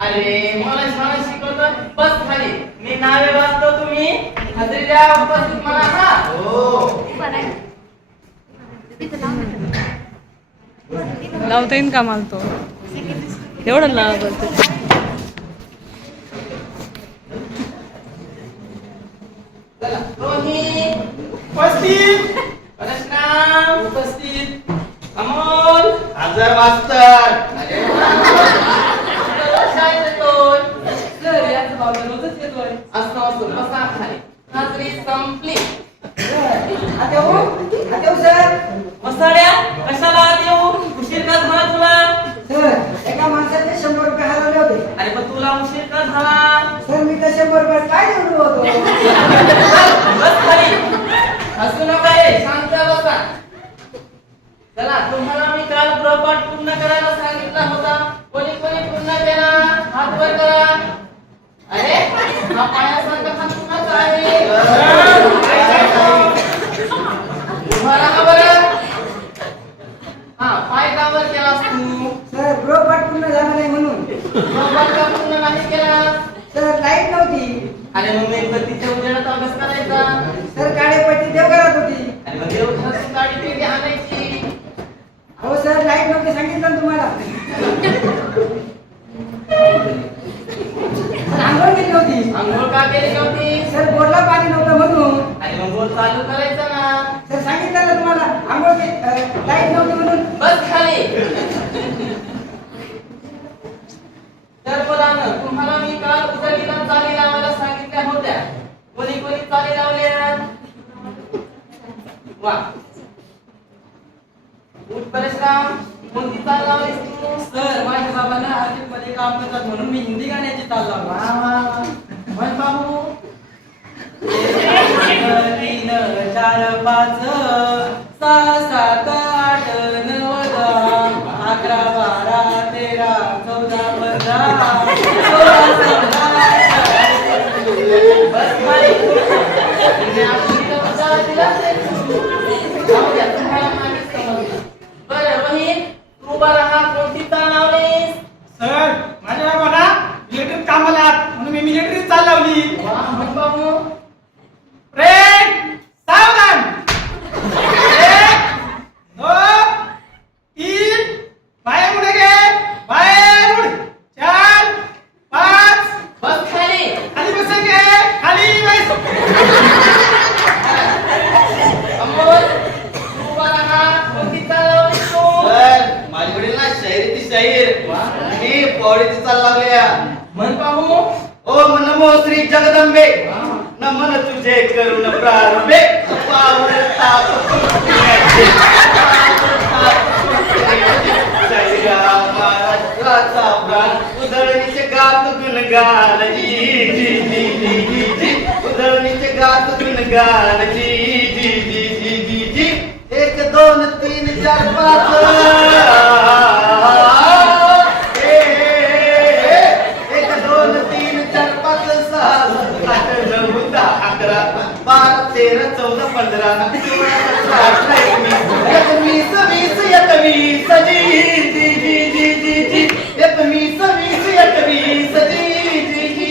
अरे मला शाळा शिकवतो बस खाली मी नावे वाचतो तुम्ही हजरी द्या उपस्थित म्हणा हा हो लावता येईन का मला तो एवढं लावा बोलतो चला रोहित उपस्थित परशुराम उपस्थित अमोल हजर मास्तर असं असं बसा खाली हजरी संपली मसाड्या कशाला देऊ उशीर का झाला तुला सर एका माणसाने 100 रुपये हरवले होते. अरे पण तुला उशीर का झाला सर मी तर 100 रुपये काय देऊ होतो बस खाली हसू नका रे शांत बसा चला तुम्हाला मी काल गृहपाठ पूर्ण करायला सांगितला होता कोणी कोणी पूर्ण केला हात वर करा अरे हा पायासारखा हात कुणाचा आहे उभा राहा बरं हा पाय का वर केलास तू सर गृहपाठ पूर्ण झाला नाही म्हणून गृहपाठ का पूर्ण नाही केला सर लाईट नव्हती अरे मग मेणबत्तीच्या उजेडात अभ्यास करायचा सर काळेपट्टी देवघरात होती अरे मग देवघरातून काळी पेटी आणायची हो सर लाईट नव्हती सांगितलं ना तुम्हाला सर आंघोळ केली नव्हती अंघोळ का केली नव्हती सर बोरला पाणी नव्हतं म्हणून अरे मग बोल चालू करायचं ना सर सांगितलं ना तुम्हाला आंघोळ लाईट नव्हती म्हणून बस खाली तर मुलांनो तुम्हाला मी काल उजळीला चाली लावायला सांगितल्या होत्या कोणी कोणी चाली लावल्या वा उठ परशुराम कोणती चाल लावलीस तू सर माझ्या बाबांना आर्थिक मध्ये काम करतात म्हणून मी हिंदी गाण्याची ताल लावली वा वा म्हण बाबू 3 4 5 6 7 8 9 10 11 12 13 14 15 बस खाली तुम्ही आपली कविता दिलाच नाही. जाऊ द्या, तुम्हाला मागेच समजलं. बरं रोहित तू उभा राहा कोणती चाल लावलीस सर माझ्या बाबांना मिलिटरीत कामाला आहात म्हणून मी मिलिटरीत चाल लावली वा म्हण बाबू फ्रेंड सावधान 1 2 3 बाहेर उडे गे बाहेर उड 4 5 बस खाली खाली बसे गे खाली बस अमोल तू उभा राहा कोणती चाल लावलीस तू सर माझे वडील ना शाहिरीची शाहीर ही पौडीची चाल लावल्या म्हण बाबू ओम नमो श्री जगदंबे नमन तुझे करुण प्रारंभे पावर ताप पुण्याचे महाराष्ट्राचा प्राण उधळणीचे गात गुणगान जी जी जी जी जी जी उधळणीचे गात गुणगान जी जी जी जी जी जी 1 2 3 4 5 1 2 3 4 5 6 7 8 9 10 11 12 13 14 15 16 17 18 19 20 जी जी जी जी जी जी 19 20 21 जी जी जी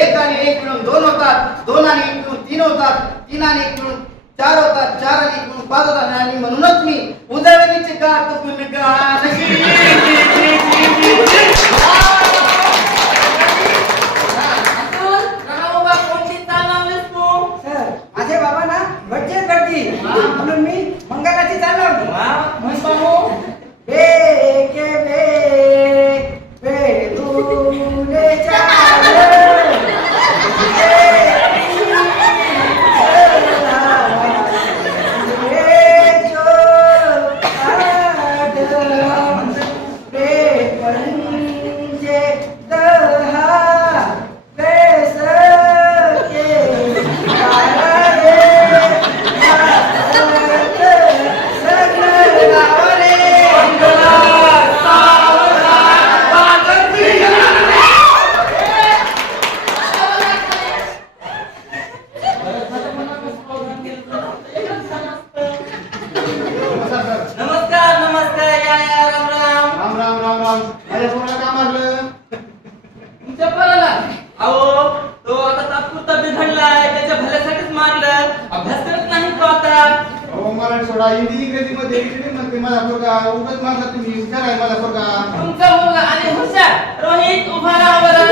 1 आणि 1 मिळून 2 होतात 2 आणि 1 मिळून 3 होतात 3 आणि 1 मिळून 4 होतात 4 आणि 1 मिळून 5 होतात आणि म्हणूनच मी उजळणीचे गात गुणगान जी जी जी जी जी राहा उभा कोणती चाल लावलीस तू सर माझे बाबा ना भटजीत भटजी म्हणून मी मंगलाची चाल लावली म्हण बाबू बे के बे तूने चाल बे तात्पुरता बिघडलाय, त्याच्या भल्यासाठीच मारलं. अभ्यास करत नाही तो आता. हो मराठी सोडा, हिंदी इंग्रजीमध्ये इंग्रजी म्हणते माझा पोरगा. उगाच माझा तुम्ही हुशार आहे माझा पोरगा. तुमचा मुलगा आणि हुशार. रोहित उभा राहा बरं.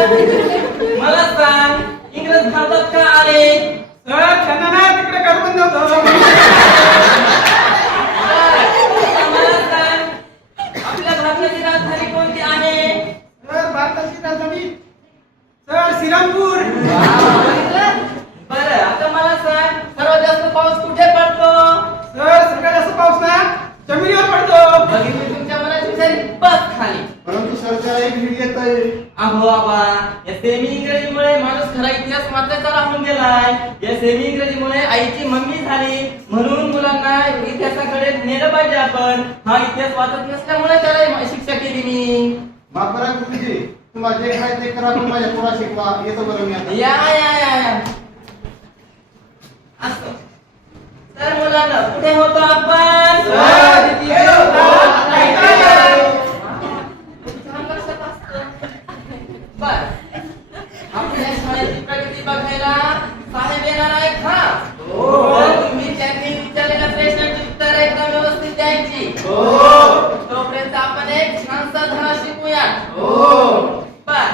मला सांग, इंग्रज भारतात का आले? सर त्यांना ना तिकडे करून नव्हतं. मला सांग, आपल्या भारताची राजधानी कोणती आहे? सर भारताची राजधानी सर श्रीरामपूर. बरं, आता मला सांग, सर्वात जास्त पाऊस कुठे पडतो? सर सगळ्यात जास्त पाऊस ना जमिनीवर पडतो. बघितली तुमच्या मनाची विचारी बस खाली. परंतु सरकार एक हिंदी येत आहे. अहो बाबा, या सेमी इंग्रजीमुळे माणूस खरा इतिहास मात्र राहून गेलाय. या सेमी इंग्रजीमुळे आईची मम्मी झाली. म्हणून मुलांना इतिहासाकडे नेलं पाहिजे आपण. हा इतिहास वाचत नसल्यामुळे त्याला शिक्षा केली मी. माफ करा गुरुजी, तुम्हाला जे करायचं ते करा, पण माझ्या पोरा शिकवा. येतो बरं मी आता. या असं. तर मुलांना कुठे होतो आपण? छान लक्षात असतं. बर, आपल्या शाळेची प्रगती बघायला साहेब येणार आहे का? तर तुम्ही त्यांनी विचारलेल्या प्रश्नाची उत्तर एकदम व्यवस्थित द्यायची. तोपर्यंत आपण एक छानसा धडा शिकूया. बर,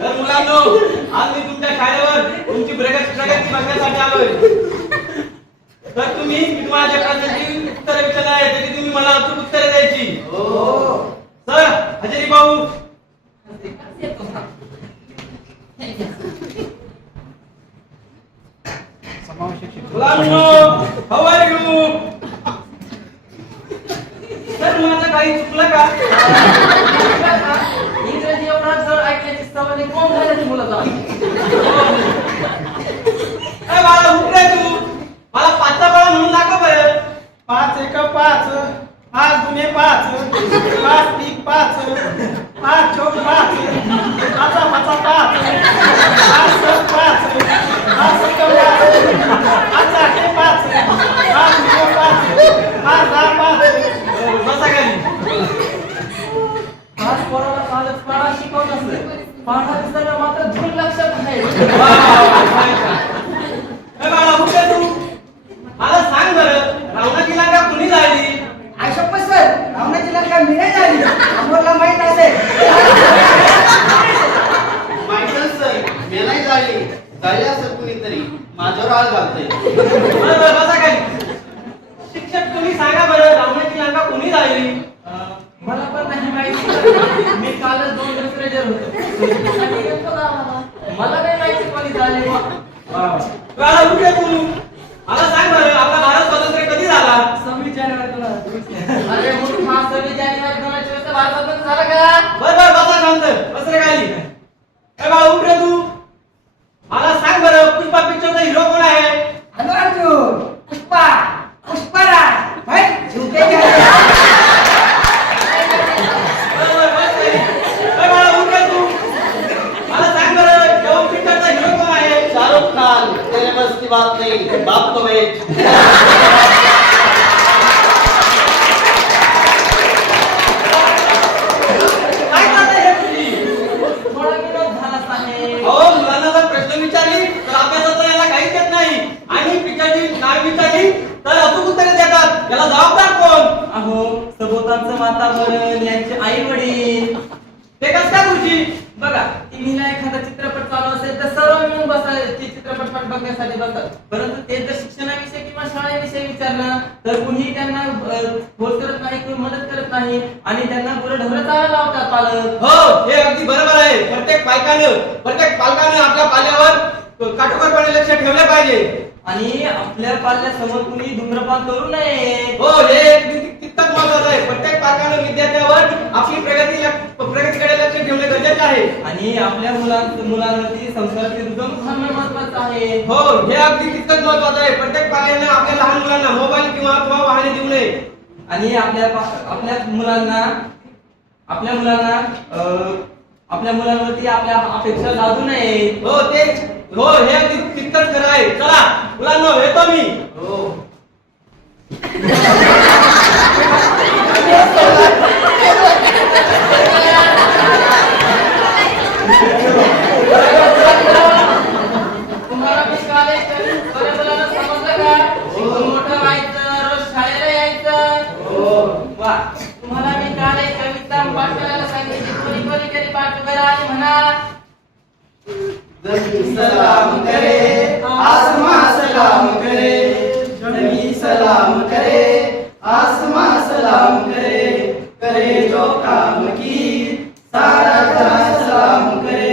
तर मुलांनो, आज मी तुमच्या शाळेवर तुमची प्रगती बघण्यासाठी आलोय. तर मी तुम्हाला ज्या प्रश्नांची उत्तरे विचारली आहे त्याची तुम्ही मला अचूक उत्तरे द्यायची. सर, हजेरी भाऊ. मुलांनो, हाऊ आर यू? सर, माझं काही चुकलं का? इंग्रजी एवढा जर ऐकण्याची सवय कोण झाल्याची मुलं जाऊ. ए बाळा, उठ रे तू. मला पाचचा बाळा म्हणून दाखव बरं. 5 1 5 5 2 5 5 3 5 5 4 5 5 5 5 5 6 5 5 7 5 8 5 5 9 5 5 10 5. बसा खाली. आज पोराला कालच पाढा शिकवत असत. पाढा दिसायला मात्र धूळ लक्षात आहे. ए बाळा, उठ रे तू. मला सांग बरं, रावणाची लंका कुणी जाळली? आयशप्पा सर, रावणाची लंका मी नाही झाली. अमोलला माहित असेल. मायकल सर, मी नाही जाळली. जाळली असं कुणीतरी माझ्यावर आळ घालतंय. बरं बरं, बसा खाली. शिक्षक, तुम्ही सांगा बरं, रावणाची लंका कुणी जाळली? मला पण नाही माहिती. मी कालच 2 दिवस रेजर होतो. मला नाही माहिती कोणी झाले. बाळा, उठ रे तू. मला सांग बरं, आपला भारत स्वतंत्र कधी झाला? 26 जानेवारी 2024. अरे मूर्खा, 26 जानेवारी 2024 भारत स्वतंत्र झाला का? बरं बरं, बसा शांत. बस रे खाली. ए बाळा, उठ रे तू. मला सांग बरं, पुष्पा पिक्चरचा हिरो कोण आहे? हॅलो अर्जुन, पुष्पा पुष्पराज भाई झुके बरं, बस रे. ए बाळा, उठ रे तू. मला सांग बरं, देव पिक्चरचा हिरो कोण आहे? शाहरुख खान. तेरे बस की बात नहीं, बाप को बेच. काय करताय हे तुम्ही? थोडा विरोध झालाच आहे. अहो, मुलांना जर प्रश्न विचारली तर अभ्यासाचं याला काहीच येत नाही. आणि पिक्चरची नाव विचारली तर अचूक उत्तरे देतात. याला जबाबदार कोण? अहो, सभोवतालचं वातावरण, यांचे आई वडील. ते कसं काय गुरुजी? बघा, टीव्हीला एखादा चित्रपट चालू असेल तर सर्व मिळून बसायचे चित्रपट बघण्यासाठी बसतात. परंतु ते जर शिक्षणाविषयी किंवा शाळेविषयी विचारलं तर कुणी त्यांना फोर्स करत नाही, कुणी मदत करत नाही आणि त्यांना गुरढोरं चालायला लावतात पालक. हो, हे अगदी बरोबर आहे. प्रत्येक पालकानं आपल्या पाल्यावर काटेकोरपणे लक्ष ठेवले पाहिजे. आणि आपल्या पाल्यासमोर कुणी धूम्रपान करू नये. हो, हे तितकंच महत्वाचं आहे. प्रत्येक पालकानं विद्यार्थ्यावर आपली प्रगतीकडे लक्ष ठेवणे गरजेचे आहे. आणि आपल्या मुलांवरती संस्काराची रुजवणूक होणं महत्वाचं आहे. हो, हे अगदी तितकंच महत्वाचं आहे. प्रत्येक पाल्यानं आपल्या लहान मुलांना मोबाईल किंवा वाहने देऊ नये. आणि आपल्या मुलांवरती आपल्या अपेक्षा लादू नये. हो, तेच हो हे तितकंच खरं आहे. चला मुलांनो येतो मी. तुम्हाला मी काल एक बऱ्या मुलांना समजलं का? शिकून मोठं व्हायचं, रोज शाळेला यायचं. वा, तुम्हाला मी काल एक कविता पाठ करायला सांगितली. कोणी कोणी कधी पाठ करा आणि म्हणा. जमी सलाम करे आसमां सलाम करे, जमी सलाम करे आसमां सलाम करे, करे जो काम की सारा जहां सलाम करे.